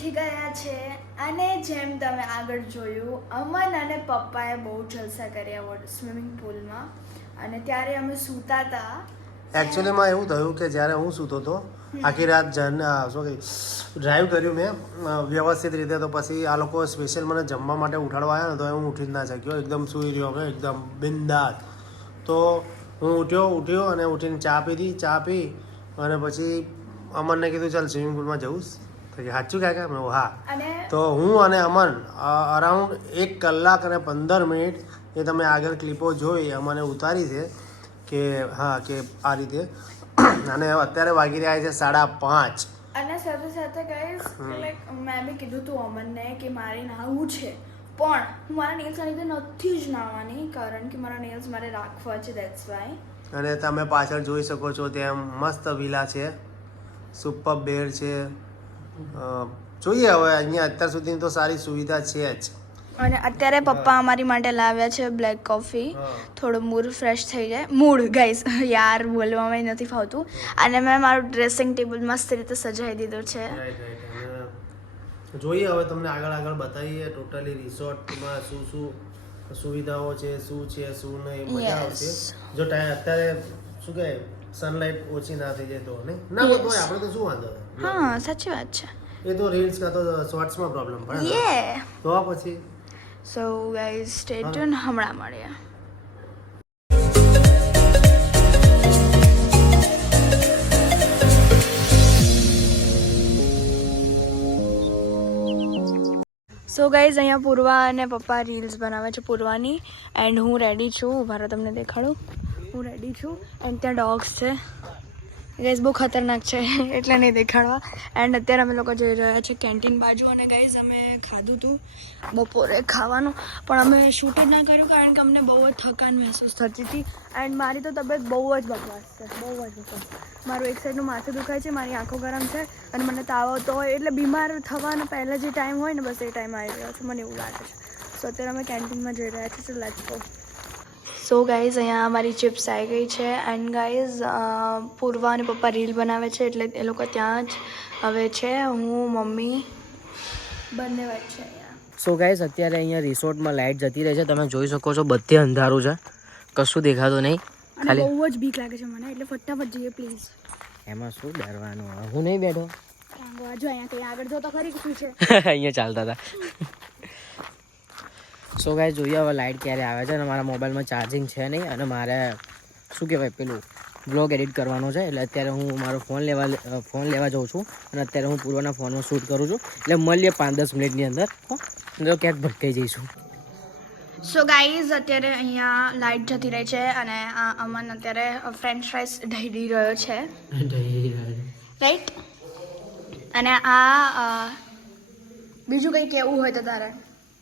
ઉઠી ગયા છે અને જેમ તમે આગળ જોયું અમન અને પપ્પાએ બહુ જલસા કર્યા સ્વિમિંગ પુલમાં અને ત્યારે અમે સૂતા હતા. એકચ્યુઅલીમાં એવું થયું કે જ્યારે હું સૂતો હતો આખી રાત ડ્રાઈવ કર્યું મેં વ્યવસ્થિત રીતે, તો પછી આ લોકો સ્પેશિયલ મને જમવા માટે ઉઠાડવા આવ્યા ને તો હું ઉઠી જ ના શક્યો, એકદમ સૂઈ રહ્યો મેં એકદમ બિંદાસ. તો હું ઉઠ્યો અને ઉઠીને ચા પી અને પછી અમનને કીધું ચાલ સ્વિમિંગ પુલમાં જવું તો કે સાચું કાકા? મેં હા. તો હું અને અમન અરાઉન્ડ 1 કલાક અને 15 મિનિટ એ તમે આગળ ક્લિપો જોઈ અમને ઉતારી છે કે હા કે આ રીતે. અને અત્યારે વાગી રહ્યા છે 5:30. અને સાથે સાથે ગાઈસ લાઈક મેં બી કીધું તું અમનને કે મારે નાહવું છે, પણ હું મારા નેલ્સના લીધે નથી જ નાહવાની કારણ કે મારા નેલ્સ મારે રાખવા છે, ધેટ્સ વાય. અને તમે પાછળ જોઈ શકો છો તેમ મસ્ત વિલા છે, સુપર બેડ છે. જોઈએ હવે અહીંયા અત્યાર સુધીની તો સારી સુવિધા છે જ. અને અત્યારે પપ્પા અમારી માટે લાવ્યા છે બ્લેક કોફી, થોડો મૂડ ફ્રેશ થઈ જાય. મૂડ ગાઈસ યાર બોલવામાં નથી ફાવતું. અને મેં મારું ડ્રેસિંગ ટેબલ મસ્ત રીતે સજાવી દીધું છે. જોઈએ હવે તમને આગળ બતાવીએ ટોટલી રિસોર્ટમાં શું સુવિધાઓ છે, શું નહીં. મજા આવશે જો અત્યારે શું કહે સનલાઇટ ઓછી ના થઈ જાય તો નહીં ના હોય આપણે તો શું વાંધો. હા સાચી વાત છે. એ તો રીલ્સ કાં તો શોર્ટ્સમાં પ્રોબ્લેમ પડે તો પછી. સો ગાઈઝ સ્ટે ટ્યુન, હમણાં મળીએ. સો ગાઈઝ અહીંયા પૂર્વા અને પપ્પા રીલ્સ બનાવે છે પૂર્વાની, એન્ડ હું રેડી છું. ઉભા રહો તમને દેખાડું. હું રેડી છું એન્ડ ત્યાં ડોગ્સ છે ગાઈઝ, બહુ ખતરનાક છે એટલે નહીં દેખાડવા. એન્ડ અત્યારે અમે લોકો જઈ રહ્યા છીએ કેન્ટીન બાજુ. અને ગાઈઝ અમે ખાધું હતું બપોરે ખાવાનું, પણ અમે શૂટ જ ના કર્યું કારણ કે અમને બહુ જ થકાન મહેસૂસ થતી હતી. એન્ડ મારી તો તબિયત બહુ જ બકવાસ છે, બહુ જ બકવાસ. મારું એક સાઈડનું માથું દુખાય છે, મારી આંખો ગરમ છે અને મને તાવ આવતો હોય એટલે બીમાર થવાનો પહેલાં જે ટાઈમ હોય ને બસ એ ટાઈમ આવી રહ્યો છે, મને એવું લાગે છે. સો અત્યારે અમે કેન્ટીનમાં જઈ રહ્યા છીએ. So let's go. So guys અહીંયા અમારી ચિપ્સ આવી ગઈ છે. એન્ડ ગાઈઝ પૂર્વા અને પપ્પા રીલ બનાવે છે એટલે એ લોકો ત્યાં જ હવે છે. હું મમ્મી બંને વાત છે અહીંયા. સો ગાઈઝ અત્યારે અહીંયા રિસોર્ટમાં લાઇટ જતી રહે છે, તમે જોઈ શકો છો. બધે અંધારું છે, કશું દેખાતું નહીં. ખાલી બહુ જ બીક લાગે છે મને, એટલે ફટાફટ જઈએ પ્લીઝ. એમાં શું ડરવાનું, હું નહીં બેઠો. જો અહીંયા કંઈ આગળ જો તો ખરી શું છે. અહીંયા ચાલતા હતા. સો ગાઈઝ જોઈએ હવે લાઇટ ક્યારે આવે છે. અને મારા મોબાઈલમાં ચાર્જિંગ છે નહીં અને મારે શું કહેવાય પેલું બ્લોગ એડિટ કરવાનો છે, એટલે અત્યારે હું મારો ફોન લેવા જાઉં છું. અને અત્યારે હું પૂર્વના ફોનમાં શૂટ કરું છું, એટલે મળીએ 5-10 મિનિટની અંદર. તો ક્યાંક ભટકાઈ જઈશું. સો ગાઈઝ અત્યારે અહીંયા લાઇટ જતી રહી છે અને અમન અત્યારે ફ્રેન્ચ ફ્રાઈસ ઢળી રહ્યો છે, રાઈટ. અને આ બીજું કંઈ કહેવું હોય તો તારે,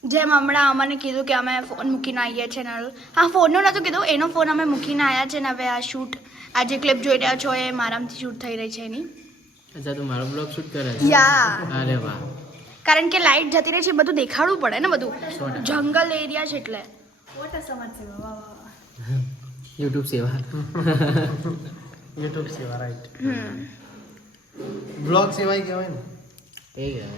જેમ હમણાં અમને કીધું કે અમે ફોન મૂકીને આવીએ છીએ ને. હા, ફોનનું નહોતું કીધું, એનો ફોન અમે મૂકીને આવ્યા છે ને હવે આ શૂટ, આ જે ક્લિપ જોઈ રહ્યા છો એ મારામાંથી શૂટ થઈ રહી છે એની. અચ્છા, તું મારો બ્લોગ શૂટ કરે? યા. અરે વાહ. કારણ કે લાઇટ જતી રહી છે, બધું દેખાડવું પડે ને, બધું જંગલ એરિયા છે એટલે. યુટ્યુબ સેવા. યુટ્યુબ સેવા, રાઈટ. ब्लॉग सेवा ही क्या है ना, ठीक है.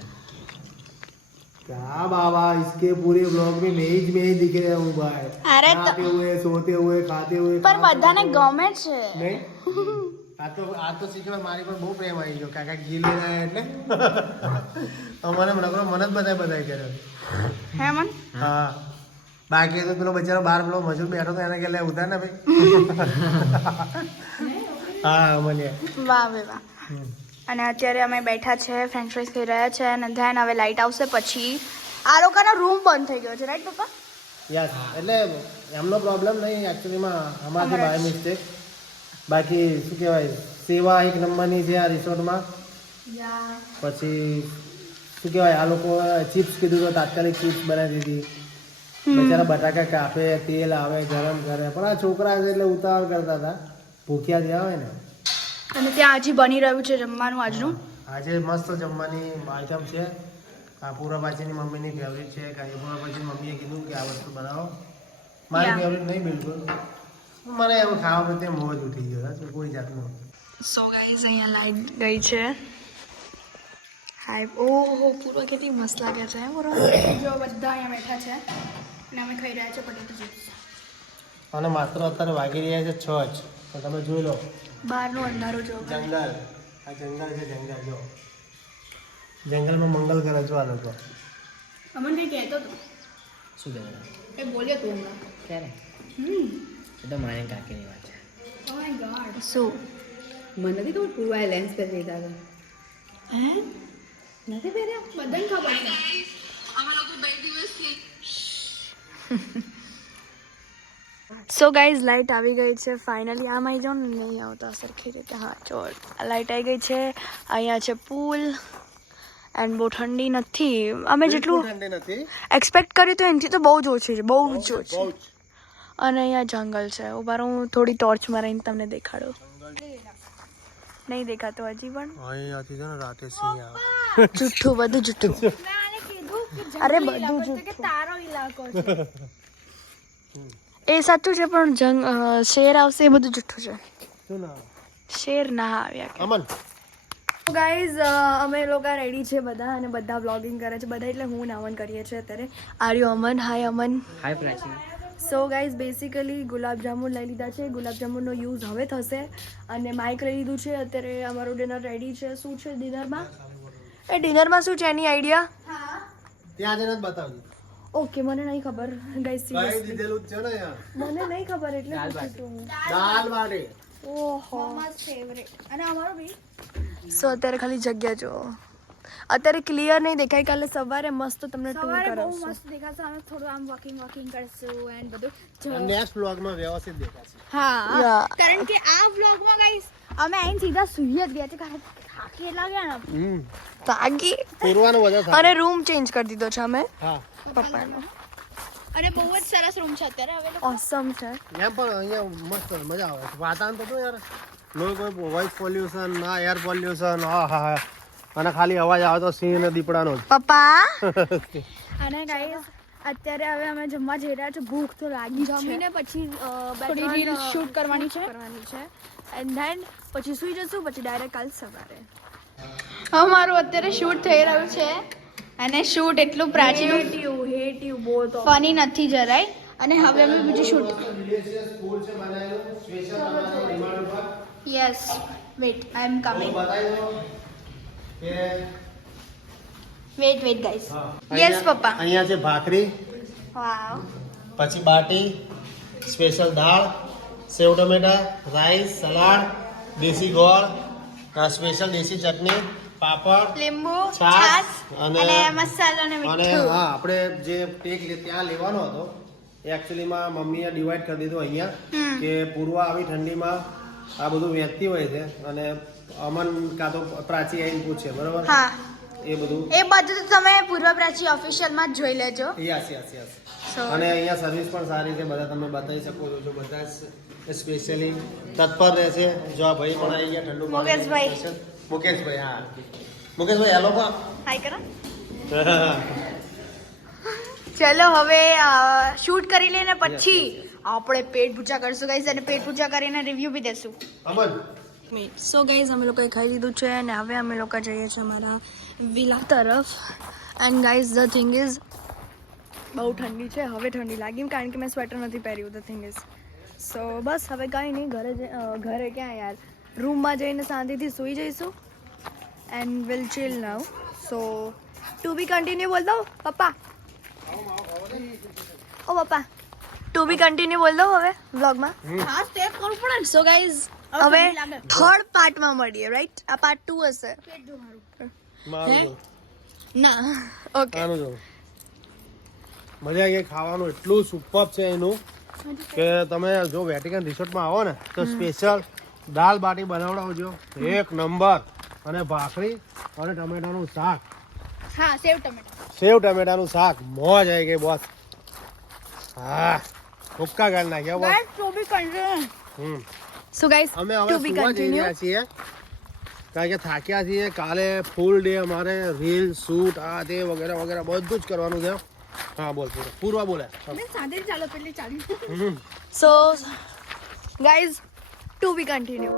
क्या बाबा, इसके पूरे ब्लॉग में मैं ही दिख रहा हूँ भाई. अरे खाते हुए, सोते हुए, खाते हुए. पर બધાને ગમે છે. નહીં આ તો શીખવા મારી પર બહુ પ્રેમ આવી ગયો. કાકા ઘી લઈને આવ્યા એટલે અમારે મને જ બધાય કર્યો. હે મન? હા, બાકી તો પેલો બચારો બાર પેલો મજૂર બેઠો તો એને કે લે ઉધાર ને ભાઈ. હા મને વાહ બે વાહ. અને અત્યારે અમે બેઠા છે, ફ્રેન્ચ ફ્રાઈઝ ખાઈ રહ્યા છે. અને ધ્યાન હવે લાઇટ આવશે પછી આ લોકોનો રૂમ બંધ થઈ ગયો છે, રાઈટ પપ્પા? યસ, એટલે એમનો પ્રોબ્લેમ નહીં એકચ્યુઅલીમાં, અમારાથી બાય મિસ્ટેક. બાકી શું કહેવાય, સેવા એક નંબરની છે આ રિસોર્ટમાં. પછી શું કહેવાય, આ લોકો ચિપ્સ કીધું તો તાત્કાલિક ચિપ્સ બનાવી દીધી. બચારા બટાકા કાપે, તેલ આવે, ગરમ કરે, પણ આ છોકરા છે એટલે ઉતાવળ કરતા હતા, ભૂખ્યા થયા હોય ને. અને ત્યાં હજી બની રહ્યું છે જમવાનું આજનું. આજે મસ્ત જમવાની આઈટમ છે. આ પૂર્વાભાજીની મમ્મીની ફેવરિટ છે. પૂર્વાભાજીની મમ્મીએ કીધું કે આ વસ્તુ બનાવો. મારી ફેવરિટ નહીં બિલકુલ, મને એવું ખાવા પ્રત્યે મોજ ઉઠી ગયો કોઈ જાતનું. સો ગાઈઝ અહીંયા લાઈટ ગઈ છે. હાય ઓહો પૂરો કેટલી મસ્ત લાગે છે પૂરો જો બધા અહીંયા બેઠા છે અને અમે ખાઈ રહ્યા છે પોટેટો ચિપ્સ અને માત્ર અત્યારે વાગી રહ્યા છે 6 જ તો તમે જોઈ લો બહારનું અંધારું જો જંગલ આ જંગલ છે જંગલ જો જંગલમાં મંગલ કરે જો આ લોકો અમન કઈ કહેતો હતો શું કહેવાય એ બોલ્યો તું હમણાં ક્યારે એ તો મારે કાકીની વાત છે ઓ માય ગોડ શું મને નથી ખબર પૂર્વાએ લેન્સ પહેરી લીધા હતા હે નથી પહેર્યા બધાને ખબર છે સો ગાઈઝ લાઇટ આવી ગઈ છે ફાઇનલી આમ આવી જાઓ ને નહીં આવતા સરખી રીતે હા જો લાઇટ આવી ગઈ છે અહીંયા છે પુલ એન્ડ બહુ ઠંડી નથી અમે જેટલું ઠંડી નથી એક્સપેક્ટ કર્યું તો એનાથી તો બહુ જ ઓછી છે બહુ જ ઓછી અને અહીંયા જંગલ છે ઉભા રહો, હું થોડી ટોર્ચ મારીને તમને દેખાડું નહીં દેખાતો હજી પણ અહીંયાથી છે ને રાતે સિંહ આવે જુઠ્ઠું બધું જુઠ્ઠું અરે બધું જુઠ્ઠું તારો ઇલાકો છે એ સાચું છે પણ શેર આવશે એ બધું જુઠ્ઠું છે શું ના શેર ના આવ્યા અમન ગાઈઝ અમે લોકો રેડી છે બધા અને બધા વ્લોગિંગ કરે છે બધા એટલે હું નાવન કરીએ છીએ અત્યારે આર્યો અમન હાય અમન હાય પ્રાચી સો ગાઈઝ બેસિકલી ગુલાબજામુન લઈ લીધા છે ગુલાબજામુનનો યુઝ હવે થશે અને માઇક લઈ લીધું છે અત્યારે અમારું ડિનર રેડી છે શું છે ડિનરમાં એ ડિનરમાં શું છે એની આઈડિયા ત્યાં જઈને જ બતાવજો ઓકે મને નહીં ખબર ગાઈઝ ભાઈ સિરિયસલી દીધેલું જ છે ને યાર મને નહીં ખબર એટલે પૂછ્યું દાલ બાટી ઓહો અને અમારું બી સો અત્યારે ખાલી જગ્યા જો અત્યારે ક્લિયર નહીં દેખાય કાલે સવારે મસ્ત તમને ટૂર કરાવશું મસ્ત દેખાશે અમે થોડું આમ વોકિંગ કરશું એન્ડ બધું નેક્સ્ટ વ્લોગમાં વ્યવસ્થિત દેખાશે હા Yeah. કારણ કે આ વ્લોગમાં ગાઈસ અમે આઈને સીધા સુઈ જ ગયા છે કારણ કે થાકી એટલા ગયા ને તાગી પૂરવાનું બધા થાય અને રૂમ ચેન્જ કરી દીધો છે અમે હા પપ્પાનો અને બહુ જ સરસ રૂમ છે અત્યારે હવે ઓસમ છે એમ પણ અહીંયા મસ્ત મજા આવે છે વાતાવરણ તો યાર નો કોઈ વોઇસ પોલ્યુશન ના એર પોલ્યુશન હા હા અને ખાલી અવાજ આવે તો સિંહ અને દીપડાનો જ પપ્પા અને ગાઈસ અત્યારે હવે અમે જમવા જઈ રહ્યા છે ભૂખ તો લાગી છે જમીને પછી થોડી રીલ શૂટ કરવાની છે એન્ડ ધેન પછી સુઈ જશું પછી ડાયરેક્ટ કાલ સવારે અમારું અત્યારે શૂટ થઈ રહ્યું છે અને શૂટ એટલું પ્રાચીન હેટ યુ બોથ ફની નથી જરાય અને હવે અમે બીજું shoot yes wait I am coming wait guys yes પપ્પા અહીંયા છે ભાખરી વાવ પછી બાટી સ્પેશિયલ દાળ સેવ ટમેટા રાઈસ સલાડ દેશી ગોળ સ્પેશિયલ દેશી ચટણી પાપડ લીંબુ છાશ છાશ અને અને મસાલો અને અને મીઠું હા આપણે જે ટેક ત્યાં લેવાનો હતો એ એકચ્યુઅલીમાં મમ્મીએ ડિવાઈડ કરી દીધું અહીંયા કે પૂર્વા આવી ઠંડીમાં આ બધું વેચતી હોય છે અને અમન કાં તો પ્રાચી આવીને પૂછે બરાબર હા એ બધું એ બધું તો તમે પૂર્વ પ્રાચી ઓફિશિયલમાં જ જોઈ લેજો યસ યસ યસ So- અને અહીંયા સર્વિસ પણ સારી છે બધા તમે બતાવી શકો છો જો બધા જ સ્પેશિયલી તત્પર રહેશે જો આ ભાઈ પણ આવી ગયા ઠંડુ પાણી મુકેશભાઈ. special. મુકેશભાઈ હા મુકેશભાઈ હેલો પણ હાય કરો ચલો હવે શૂટ કરી લઈને પછી આપણે પેટ પૂજા કરશું ગાઈસ અને પેટ પૂજા કરીને રિવ્યુ બી દેશું અમન સો ગાઈઝ અમે લોકોએ ખાઈ લીધું છે અને હવે અમે લોકો જઈએ છીએ અમારા વિલા તરફ and guys the thing is બહુ ઠંડી છે હવે ઠંડી લાગી કારણ કે મેં સ્વેટર નથી પહેર્યું ધ થિંગ ઇઝ સો બસ હવે કાંઈ નહીં ઘરે ક્યાં યાર રૂમમાં જઈને શાંતિથી સૂઈ જઈશું and will chill now so to be continue બોલ દો પપ્પા ઓ પપ્પા ટુ બી કન્ટિન્યુ બોલ દો હવે વ્લોગમાં હા સ્ટેપ કરવું પડે ને સો ગાઈઝ હવે થર્ડ પાર્ટમાં મળીએ રાઈટ આ પાર્ટ 2 હશે મારું હે? જો ના ઓકે આનું જો મજા આવી ગઈ ખાવાનું એટલું સુપર છે એનું કે તમે જો વેટિકન રિસોર્ટમાં આવો ને તો સ્પેશિયલ દાલ બાટી બનાવડાવજો એક નંબર અને ભાખરી અને ટમેટાનું શાક હા સેવ ટમેટા સેવ ટમેટાનું શાક મોજ આવી ગઈ બોસ હા હુક્કા ગાળ નાખ્યા boss guys two be continue hmm so guys અમે ટુ હવે બી સુવા જઈ કન્ટિન્યુ રહ્યા છીએ કારણ કે થાક્યા છીએ કાલે ફૂલ ડે અમારે રીલ શૂટ આ તે વગેરે વગેરે બધું જ કરવાનું છે હા બોલ પૂર્વા બોલે સાથે ચાલો પેલી ચાલી હમ so guys two be continue